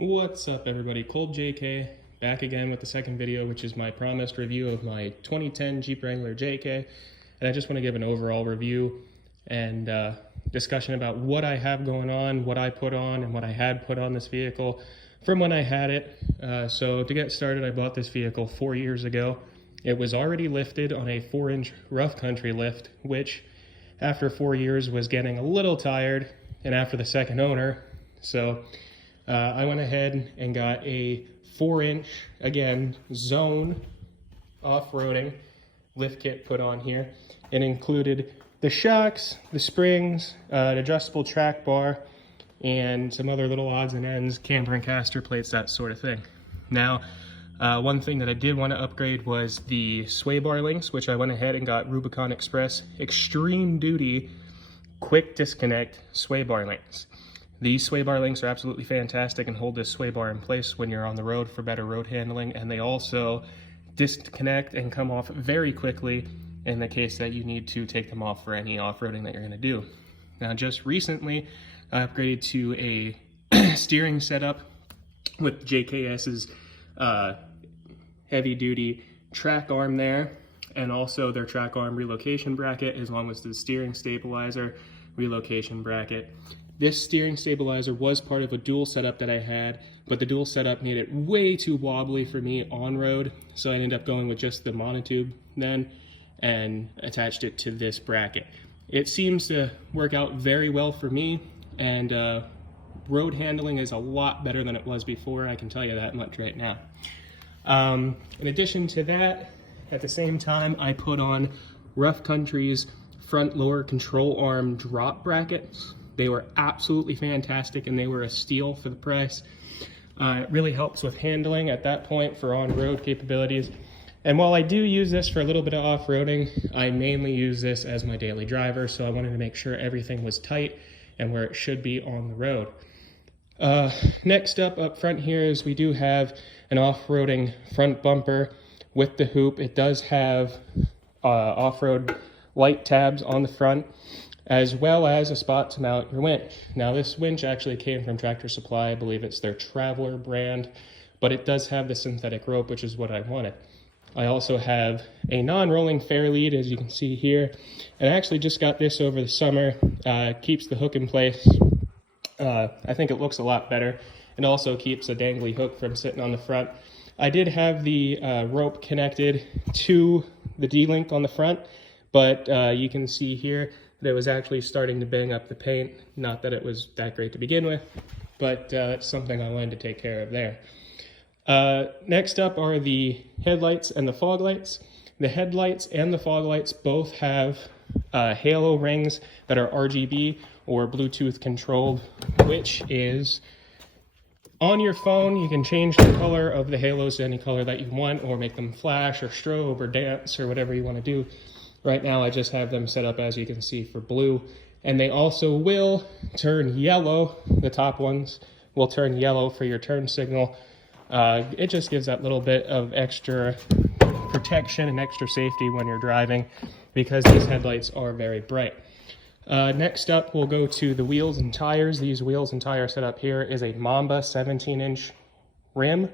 What's up everybody, Cold JK back again with the second video, which is my promised review of my 2010 Jeep Wrangler JK. And I just want to give an overall review and discussion about what I have going on, what I put on, and what I had put on this vehicle from when I had it. So to get started, I bought this vehicle 4 years ago. It was already lifted on a 4-inch rough country lift, which after 4 years was getting a little tired, and after the second owner. So I went ahead and got a 4-inch, again, zone off-roading lift kit put on here. It included the shocks, the springs, an adjustable track bar, and some other little odds and ends, camber and caster plates, that sort of thing. Now, one thing that I did want to upgrade was the sway bar links, which I went ahead and got Rubicon Express Extreme Duty Quick Disconnect sway bar links. These sway bar links are absolutely fantastic and hold this sway bar in place when you're on the road for better road handling, and they also disconnect and come off very quickly in the case that you need to take them off for any off-roading that you're going to do. Now, just recently, I upgraded to a steering setup with JKS's heavy-duty track arm there, and also their track arm relocation bracket, as well as the steering stabilizer relocation bracket. This steering stabilizer was part of a dual setup that I had, but the dual setup made it way too wobbly for me on-road, so I ended up going with just the monotube then and attached it to this bracket. It seems to work out very well for me, and road handling is a lot better than it was before, I can tell you that much right now. In addition to that, at the same time, I put on Rough Country's front lower control arm drop brackets. They were absolutely fantastic, and they were a steal for the price. It really helps with handling at that point for on-road capabilities. And while I do use this for a little bit of off-roading, I mainly use this as my daily driver, so I wanted to make sure everything was tight and where it should be on the road. Next up front here is we do have an off-roading front bumper with the hoop. It does have off-road light tabs on the front, as well as a spot to mount your winch. Now, this winch actually came from Tractor Supply. I believe it's their Traveler brand, but it does have the synthetic rope, which is what I wanted. I also have a non-rolling fair lead, as you can see here, and I actually just got this over the summer. Keeps the hook in place. I think it looks a lot better, and also keeps a dangly hook from sitting on the front. I did have the rope connected to the D-link on the front, but you can see here that it was actually starting to bang up the paint. Not that it was that great to begin with, but it's something I wanted to take care of there. Next up are the headlights and the fog lights. The headlights and the fog lights both have halo rings that are RGB or Bluetooth controlled, which is on your phone. You can change the color of the halos to any color that you want, or make them flash or strobe or dance or whatever you want to do. Right now, I just have them set up, as you can see, for blue. And they also will turn yellow. The top ones will turn yellow for your turn signal. It just gives that little bit of extra protection and extra safety when you're driving, because these headlights are very bright. Next up, we'll go to the wheels and tires. These wheels and tire setup here is a Mamba 17-inch rim,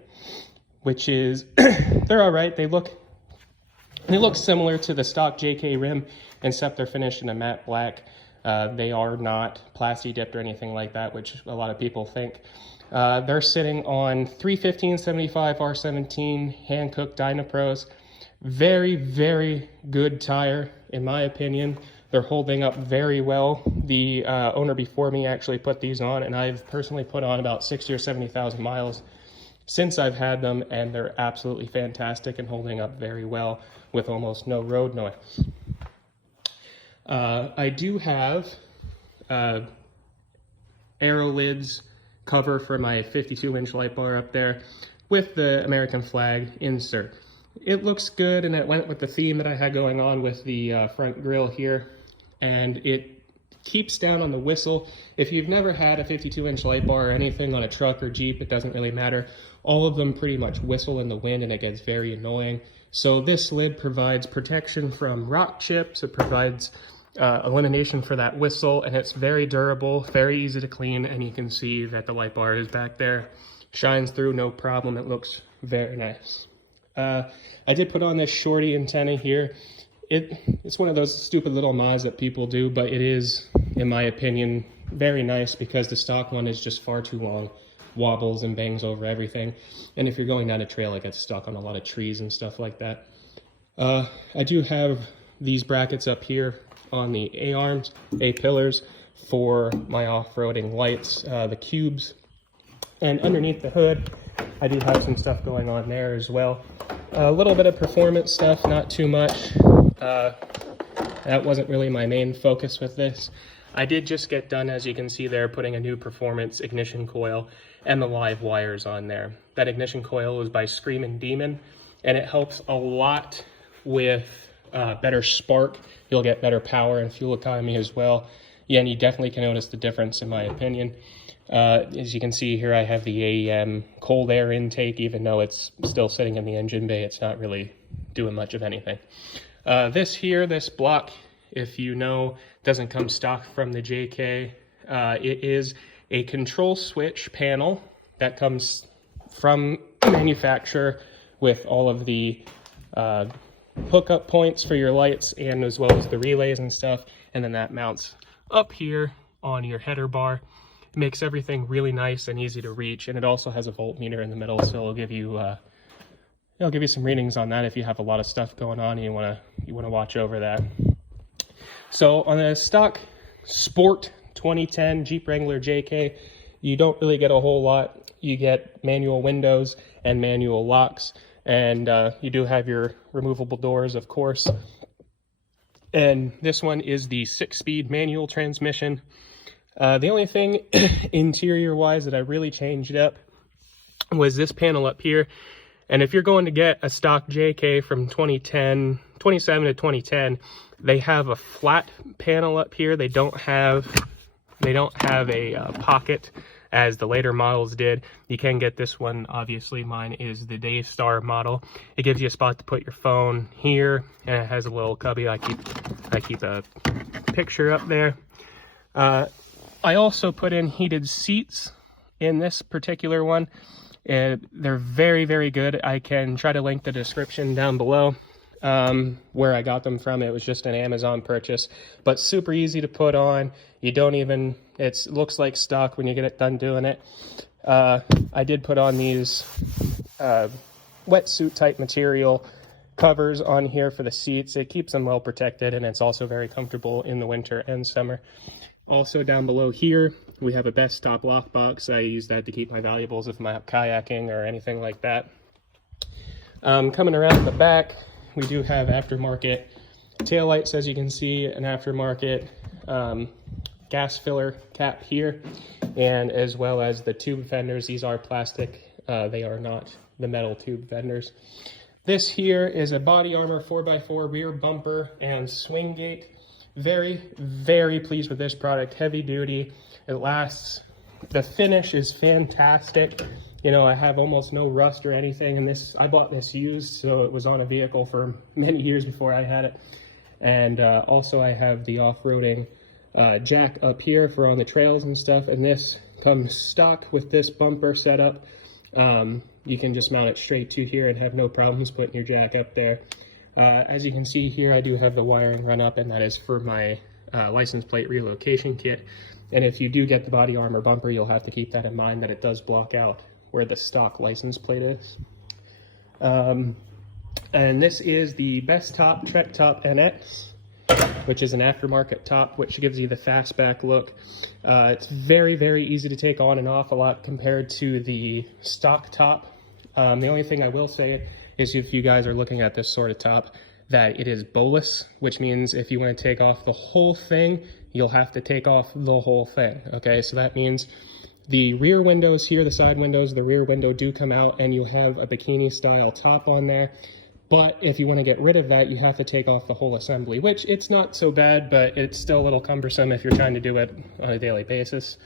which is, they're all right. They look similar to the stock JK rim, except they're finished in a matte black. They are not plasti dipped or anything like that, which a lot of people think. They're sitting on 315/75 R17 hand-cooked Dynapros. Very, very good tire, in my opinion. They're holding up very well. The owner before me actually put these on, and I've personally put on about 60 or 70,000 miles since I've had them, and they're absolutely fantastic and holding up very well with almost no road noise. I do have aero lids cover for my 52-inch light bar up there with the American flag insert. It looks good, and it went with the theme that I had going on with the front grille here, and it keeps down on the whistle. If you've never had a 52-inch light bar or anything on a truck or Jeep, it doesn't really matter. All of them pretty much whistle in the wind, and it gets very annoying. So this lid provides protection from rock chips. It provides elimination for that whistle, and it's very durable, very easy to clean, and you can see that the light bar is back there shines through no problem. It looks very nice. I did put on this shorty antenna here. It's one of those stupid little mods that people do, but it is, in my opinion, very nice because the stock one is just far too long, wobbles and bangs over everything, and if you're going down a trail, it gets stuck on a lot of trees and stuff like that. I do have these brackets up here on the A-arms, A-pillars, for my off-roading lights, the cubes, and underneath the hood, I do have some stuff going on there as well. A little bit of performance stuff, not too much. That wasn't really my main focus with this. I did just get done, as you can see there, putting a new performance ignition coil and the live wires on there. That ignition coil is by Screamin' Demon, and it helps a lot with better spark. You'll get better power and fuel economy as well. Yeah, and you definitely can notice the difference, in my opinion. As you can see here, I have the AEM cold air intake. Even though it's still sitting in the engine bay, it's not really doing much of anything. This block, if you know, doesn't come stock from the JK. It is a control switch panel that comes from manufacturer with all of the hookup points for your lights, and as well as the relays and stuff, and then that mounts up here on your header bar. It makes everything really nice and easy to reach, and it also has a voltmeter in the middle, so it'll give you some readings on that if you have a lot of stuff going on and you want to watch over that. So on a stock Sport 2010 Jeep Wrangler JK, you don't really get a whole lot. You get manual windows and manual locks, and you do have your removable doors, of course. And this one is the 6-speed manual transmission. The only thing interior-wise that I really changed up was this panel up here. And if you're going to get a stock JK from 2010, 27 to 2010, they have a flat panel up here. They don't have a pocket as the later models did. You can get this one. Obviously, mine is the Daystar model. It gives you a spot to put your phone here, and it has a little cubby. I keep a picture up there. I also put in heated seats in this particular one. And they're very, very good. I can try to link the description down below where I got them from. It was just an Amazon purchase, but super easy to put on. You don't even, it looks like stock when you get it done doing it. I did put on these wetsuit type material covers on here for the seats. It keeps them well protected, and it's also very comfortable in the winter and summer. Also down below here, we have a best stop lockbox. I use that to keep my valuables if I'm out kayaking or anything like that. Coming around the back, we do have aftermarket taillights, as you can see, an aftermarket gas filler cap here, and as well as the tube fenders. These are plastic. They are not the metal tube fenders. This here is a body armor 4x4 rear bumper and swing gate. Very, very pleased with this product. Heavy duty. It lasts. The finish is fantastic. You know, I have almost no rust or anything, and I bought this used, so it was on a vehicle for many years before I had it. And also I have the off-roading jack up here for on the trails and stuff, and this comes stock with this bumper setup. You can just mount it straight to here and have no problems putting your jack up there. As you can see here, I do have the wiring run up, and that is for my license plate relocation kit. And if you do get the body armor bumper, you'll have to keep that in mind, that it does block out where the stock license plate is. And this is the Best Top Trek Top NX, which is an aftermarket top, which gives you the fastback look. It's very, very easy to take on and off, a lot compared to the stock top. The only thing I will say is, if you guys are looking at this sort of top, that it is bolus, which means if you want to take off the whole thing, you'll have to take off the whole thing. Okay, so that means the rear windows here, the side windows, the rear window do come out, and you have a bikini style top on there. But if you want to get rid of that, you have to take off the whole assembly, which it's not so bad, but it's still a little cumbersome if you're trying to do it on a daily basis.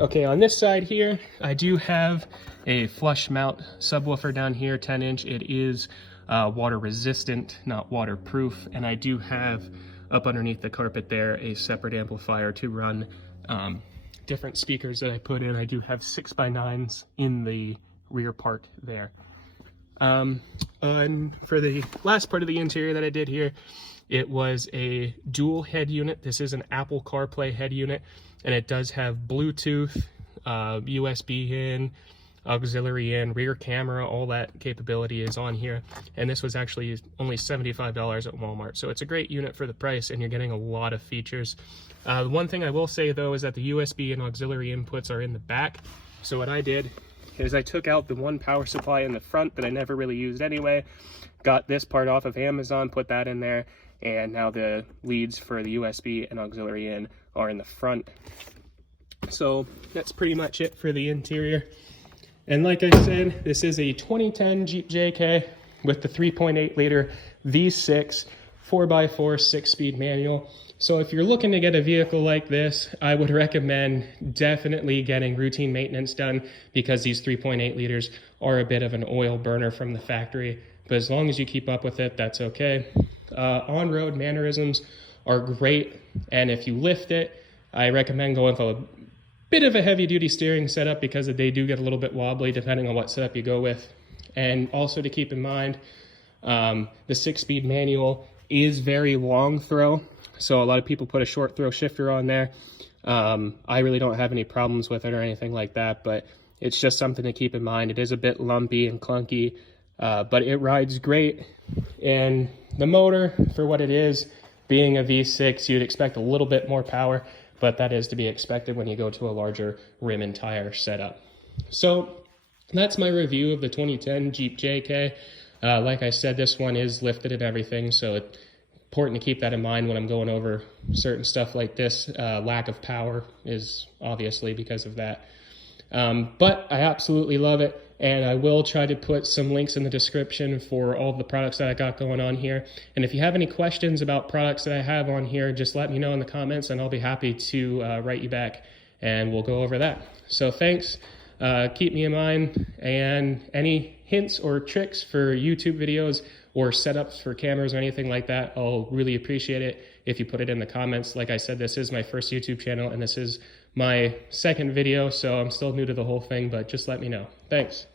Okay, on this side here, I do have a flush mount subwoofer down here, 10-inch. It is water resistant, not waterproof, and I do have up underneath the carpet there a separate amplifier to run different speakers that I put in. I do have 6x9s in the rear part there. And for the last part of the interior that I did here, it was a dual head unit. This is an Apple CarPlay head unit, and it does have Bluetooth, USB in, auxiliary in, rear camera, all that capability is on here. And this was actually only $75 at Walmart. So it's a great unit for the price, and you're getting a lot of features. The one thing I will say though is that the USB and auxiliary inputs are in the back. So what I did is I took out the one power supply in the front that I never really used anyway, got this part off of Amazon, put that in there, and now the leads for the USB and auxiliary in are in the front. So that's pretty much it for the interior. And like I said, this is a 2010 Jeep JK with the 3.8 liter V6 4x4 6-speed manual. So if you're looking to get a vehicle like this, I would recommend definitely getting routine maintenance done, because these 3.8 liters are a bit of an oil burner from the factory. But as long as you keep up with it, that's okay. On-road mannerisms are great, and if you lift it, I recommend going for a bit of a heavy-duty steering setup, because they do get a little bit wobbly depending on what setup you go with. And also to keep in mind, the 6-speed manual is very long throw, so a lot of people put a short throw shifter on there. I really don't have any problems with it or anything like that, but it's just something to keep in mind. It is a bit lumpy and clunky, but it rides great. And the motor, for what it is, being a V6, you'd expect a little bit more power, but that is to be expected when you go to a larger rim and tire setup. So that's my review of the 2010 Jeep JK. Like I said, this one is lifted and everything, so it's important to keep that in mind when I'm going over certain stuff like this. Lack of power is obviously because of that. But I absolutely love it, and I will try to put some links in the description for all of the products that I got going on here. And if you have any questions about products that I have on here, just let me know in the comments, and I'll be happy to write you back, and we'll go over that. So thanks. Keep me in mind, and any hints or tricks for YouTube videos or setups for cameras or anything like that, I'll really appreciate it if you put it in the comments. Like I said, this is my first YouTube channel, and this is my second video, so I'm still new to the whole thing, but just let me know. Thanks.